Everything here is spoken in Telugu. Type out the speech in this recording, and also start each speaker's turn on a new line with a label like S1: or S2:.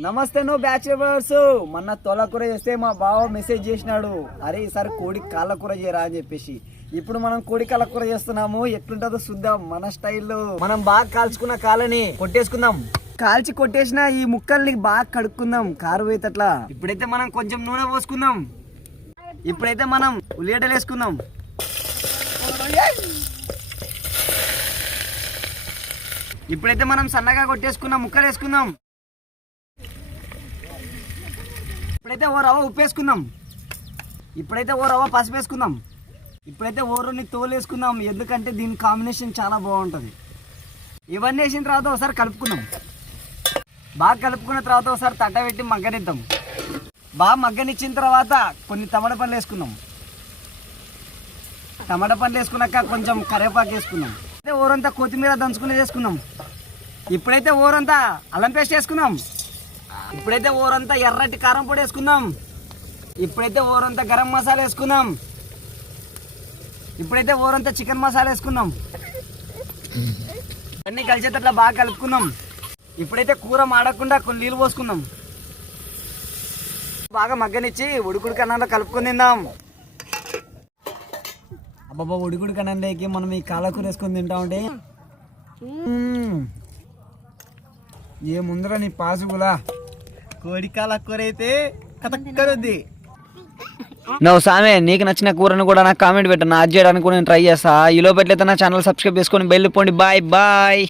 S1: నమస్తే నో బ్యాచులర్స్. మొన్న తొలకూర చేస్తే మా బావ మెసేజ్ చేసినాడు. అరే ఈసారి కోడి కాలకూర చేయరా అని చెప్పేసి. ఇప్పుడు మనం కోడి కాలకూర చేస్తున్నాము. ఎట్లుంటుందో చూద్దాం మన స్టైల్లో. మనం బాగా కాల్చుకున్న కాళ్ళని కొట్టేసుకుందాం. కాల్చి కొట్టేసిన ఈ ముక్కల్ని బాగా కడుక్కుందాం కారు వేతట్లా. ఇప్పుడైతే మనం కొంచెం నూనె పోసుకుందాం. ఇప్పుడైతే మనం ఉల్లిగడ్డలు వేసుకుందాం. ఇప్పుడైతే మనం సన్నగా కొట్టేసుకున్నాం ముక్కలు వేసుకుందాం. ఇప్పుడైతే ఓ రవ్వ ఉప్పేసుకుందాం. ఇప్పుడైతే ఓ రవ్వ పసుపు వేసుకుందాం. ఇప్పుడైతే ఓ రెండు ఎందుకంటే దీని కాంబినేషన్ చాలా బాగుంటుంది. ఇవన్నీ వేసిన తర్వాత ఒకసారి కలుపుకుందాం. బాగా కలుపుకున్న తర్వాత ఒకసారి తట్ట పెట్టి మగ్గనిద్దాం. బాగా మగ్గనిచ్చిన తర్వాత కొన్ని తమడ పండ్లు వేసుకుందాం. టమాటా పండ్లు వేసుకున్నాక కొంచెం కరివేపాకు వేసుకుందాం. అయితే ఓరంతా కొత్తిమీర దంచుకునే వేసుకుందాం. ఇప్పుడైతే ఓరంతా అల్లం పేస్ట్ వేసుకుందాం. ఇప్పుడైతే ఊరంతా ఎర్రటి కారం పొడి వేసుకుందాం. ఇప్పుడైతే ఊరంతా గరం మసాలా వేసుకుందాం. ఇప్పుడైతే ఊరంతా చికెన్ మసాలా వేసుకుందాం. అన్ని కలిసేటట్లా బాగా కలుపుకుందాం. ఇప్పుడైతే కూర మాడకుండా కొన్ని నీళ్ళు పోసుకుందాం. బాగా మగ్గనిచ్చి ఉడుకుడు కన్నాలో కలుపుకొని తిందాం. అబ్బాబా ఉడుకుడు కన్నంలోకి మనం ఈ కాలకూర వేసుకొని తింటా ఉంటే. మ్మ్. ఏ ముందర నీ పాసుగులా? కోడికాల కూర అయితే కతక్కరుద్ది
S2: నువ్వు సామే నీకు నచ్చిన కూరను కూడా నాకు కామెంట్ పెట్టు. నా చేయడానికి కూడా నేను ట్రై చేస్తా. ఈలో లోపట్లయితే నా ఛానల్ సబ్స్క్రైబ్ చేసుకొని బెల్ బాయ్ బాయ్